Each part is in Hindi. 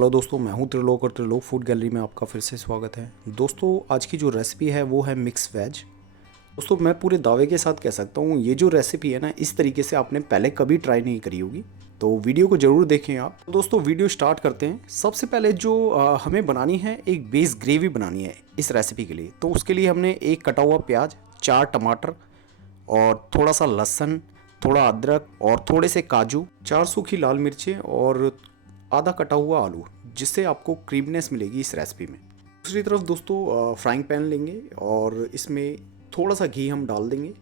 हेलो दोस्तों, मैं हूं त्रिलोक और त्रिलोक फूड गैलरी में आपका फिर से स्वागत है। दोस्तों, आज की जो रेसिपी है वो है मिक्स वेज। दोस्तों, मैं पूरे दावे के साथ कह सकता हूं ये जो रेसिपी है ना, इस तरीके से आपने पहले कभी ट्राई नहीं करी होगी। तो वीडियो को ज़रूर देखें आप। तो दोस्तों, वीडियो स्टार्ट करते हैं। सबसे पहले जो हमें बनानी है, एक बेस ग्रेवी बनानी है इस रेसिपी के लिए। तो उसके लिए हमने एक कटा हुआ प्याज, 4 टमाटर और थोड़ा सा लहसुन, थोड़ा अदरक और थोड़े से काजू, 4 सूखी लाल मिर्चें और आधा कटा हुआ आलू, जिससे आपको क्रीमीनेस मिलेगी इस रेसिपी में। दूसरी तरफ दोस्तों फ्राइंग पैन लेंगे और इसमें थोड़ा सा घी हम डाल देंगे।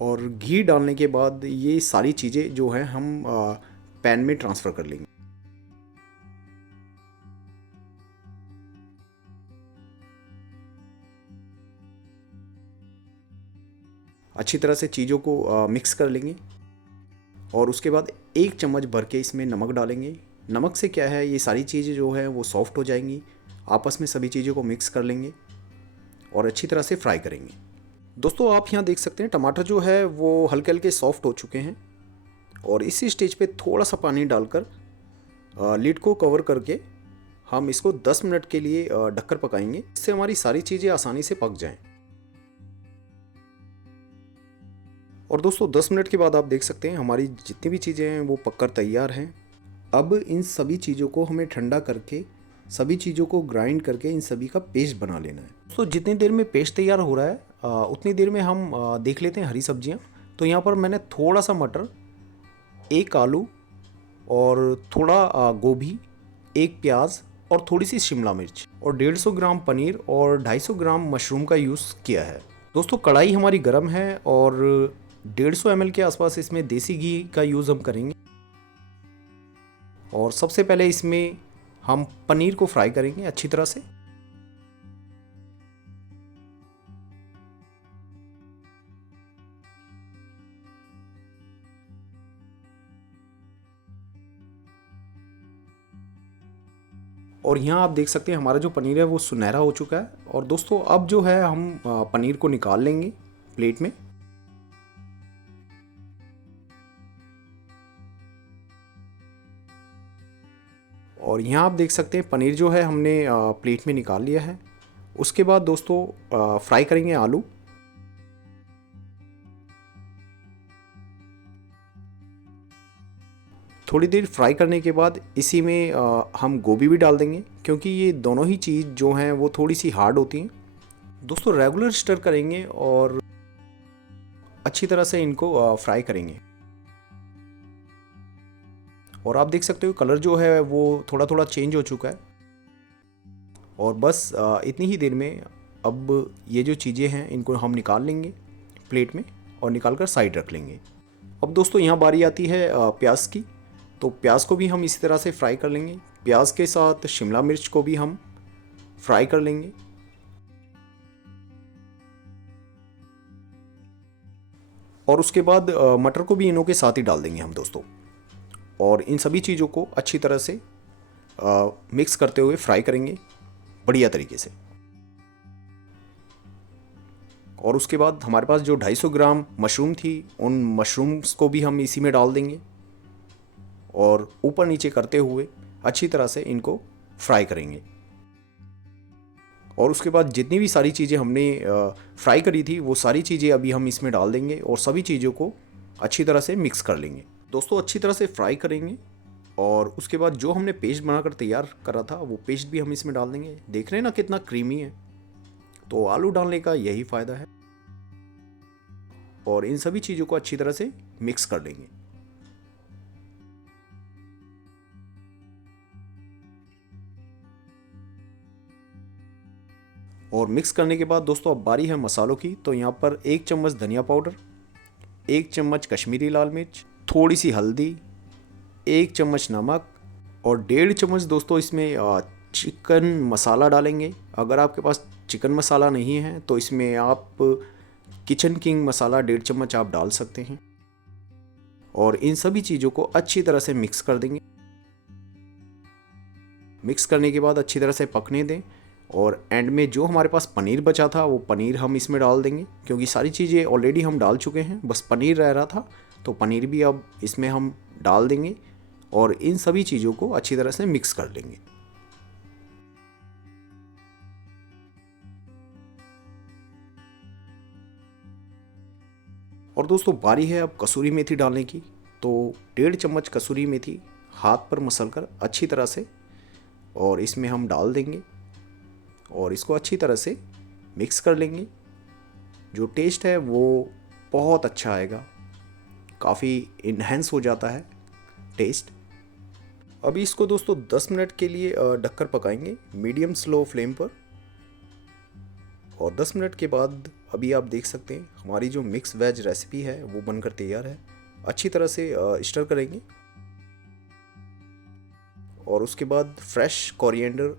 और घी डालने के बाद ये सारी चीज़ें जो है हम पैन में ट्रांसफ़र कर लेंगे। अच्छी तरह से चीज़ों को मिक्स कर लेंगे और उसके बाद 1 चम्मच भर के इसमें नमक डालेंगे। नमक से क्या है, ये सारी चीज़ें जो है वो सॉफ्ट हो जाएंगी। आपस में सभी चीज़ों को मिक्स कर लेंगे और अच्छी तरह से फ्राई करेंगे। दोस्तों, आप यहाँ देख सकते हैं टमाटर जो है वो हल्के हल्के सॉफ्ट हो चुके हैं और इसी स्टेज पे थोड़ा सा पानी डालकर लिड को कवर करके हम इसको 10 मिनट के लिए ढककर पकाएंगे, इससे हमारी सारी चीज़ें आसानी से पक जाएं। और दोस्तों, 10 मिनट के बाद आप देख सकते हैं हमारी जितनी भी चीज़ें हैं वो पककर तैयार हैं। अब इन सभी चीज़ों को हमें ठंडा करके, सभी चीज़ों को ग्राइंड करके इन सभी का पेस्ट बना लेना है। तो जितनी देर में पेस्ट तैयार हो रहा है उतनी देर में हम देख लेते हैं हरी सब्जियां। तो यहाँ पर मैंने थोड़ा सा मटर, 1 आलू और थोड़ा गोभी, 1 प्याज और थोड़ी सी शिमला मिर्च और 150 ग्राम पनीर और 250 ग्राम मशरूम का यूज़ किया है। दोस्तों, कढ़ाई हमारी गर्म है और 150 ml के आसपास इसमें देसी घी का यूज़ हम करेंगे। और सबसे पहले इसमें हम पनीर को फ्राई करेंगे अच्छी तरह से। और यहाँ आप देख सकते हैं हमारा जो पनीर है वो सुनहरा हो चुका है। और दोस्तों, अब जो है हम पनीर को निकाल लेंगे प्लेट में। और यहाँ आप देख सकते हैं पनीर जो है हमने प्लेट में निकाल लिया है। उसके बाद दोस्तों फ्राई करेंगे आलू। थोड़ी देर फ्राई करने के बाद इसी में हम गोभी भी डाल देंगे, क्योंकि ये दोनों ही चीज़ जो हैं वो थोड़ी सी हार्ड होती हैं। दोस्तों, रेगुलर स्टर करेंगे और अच्छी तरह से इनको फ्राई करेंगे। और आप देख सकते हो कलर जो है वो थोड़ा थोड़ा चेंज हो चुका है। और बस इतनी ही देर में अब ये जो चीज़ें हैं इनको हम निकाल लेंगे प्लेट में और निकाल कर साइड रख लेंगे। अब दोस्तों, यहाँ बारी आती है प्याज की। तो प्याज को भी हम इसी तरह से फ्राई कर लेंगे। प्याज के साथ शिमला मिर्च को भी हम फ्राई कर लेंगे। और उसके बाद मटर को भी इनों के साथ ही डाल देंगे हम दोस्तों। और इन सभी चीज़ों को अच्छी तरह से मिक्स करते हुए फ्राई करेंगे बढ़िया तरीके से। और उसके बाद हमारे पास जो 250 ग्राम मशरूम थी, उन मशरूम्स को भी हम इसी में डाल देंगे और ऊपर नीचे करते हुए अच्छी तरह से इनको फ्राई करेंगे। और उसके बाद जितनी भी सारी चीज़ें हमने फ्राई करी थी वो सारी चीज़ें अभी हम इसमें डाल देंगे और सभी चीज़ों को अच्छी तरह से मिक्स कर लेंगे। दोस्तों, अच्छी तरह से फ्राई करेंगे और उसके बाद जो हमने पेस्ट बनाकर तैयार करा था वो पेस्ट भी हम इसमें डाल देंगे। देख रहे हैं ना कितना क्रीमी है। तो आलू डालने का यही फ़ायदा है। और इन सभी चीज़ों को अच्छी तरह से मिक्स कर लेंगे। और मिक्स करने के बाद दोस्तों अब बारी है मसालों की। तो यहाँ पर 1 चम्मच धनिया पाउडर, 1 चम्मच कश्मीरी लाल मिर्च, थोड़ी सी हल्दी, 1 चम्मच नमक और 1.5 चम्मच दोस्तों इसमें चिकन मसाला डालेंगे। अगर आपके पास चिकन मसाला नहीं है तो इसमें आप किचन किंग मसाला 1.5 चम्मच आप डाल सकते हैं। और इन सभी चीज़ों को अच्छी तरह से मिक्स कर देंगे। मिक्स करने के बाद अच्छी तरह से पकने दें। और एंड में जो हमारे पास पनीर बचा था वो पनीर हम इसमें डाल देंगे, क्योंकि सारी चीज़ें ऑलरेडी हम डाल चुके हैं, बस पनीर रह रहा था। तो पनीर भी अब इसमें हम डाल देंगे और इन सभी चीज़ों को अच्छी तरह से मिक्स कर लेंगे। और दोस्तों बारी है अब कसूरी मेथी डालने की। तो 1.5 चम्मच कसूरी मेथी हाथ पर मसलकर अच्छी तरह से और इसमें हम डाल देंगे और इसको अच्छी तरह से मिक्स कर लेंगे। जो टेस्ट है वो बहुत अच्छा आएगा, काफ़ी इन्हेंस हो जाता है टेस्ट। अभी इसको दोस्तों 10 मिनट के लिए ढककर पकाएंगे मीडियम स्लो फ्लेम पर। और 10 मिनट के बाद अभी आप देख सकते हैं हमारी जो मिक्स वेज रेसिपी है वो बनकर तैयार है। अच्छी तरह से स्टर करेंगे और उसके बाद फ्रेश कोरिएंडर,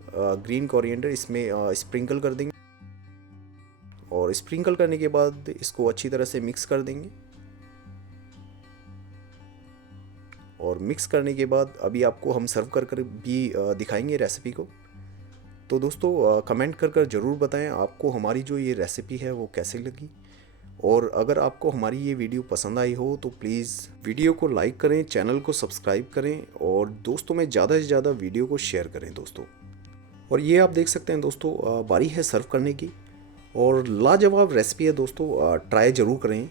ग्रीन कोरिएंडर इसमें स्प्रिंकल कर देंगे। और स्प्रिंकल करने के बाद इसको अच्छी तरह से मिक्स कर देंगे। और मिक्स करने के बाद अभी आपको हम सर्व कर कर भी दिखाएंगे रेसिपी को। तो दोस्तों कमेंट कर कर ज़रूर बताएं आपको हमारी जो ये रेसिपी है वो कैसे लगी। और अगर आपको हमारी ये वीडियो पसंद आई हो तो प्लीज़ वीडियो को लाइक करें, चैनल को सब्सक्राइब करें और दोस्तों में ज़्यादा से ज़्यादा वीडियो को शेयर करें दोस्तों। और ये आप देख सकते हैं दोस्तों बारी है सर्व करने की और लाजवाब रेसिपी है दोस्तों, ट्राई ज़रूर करें।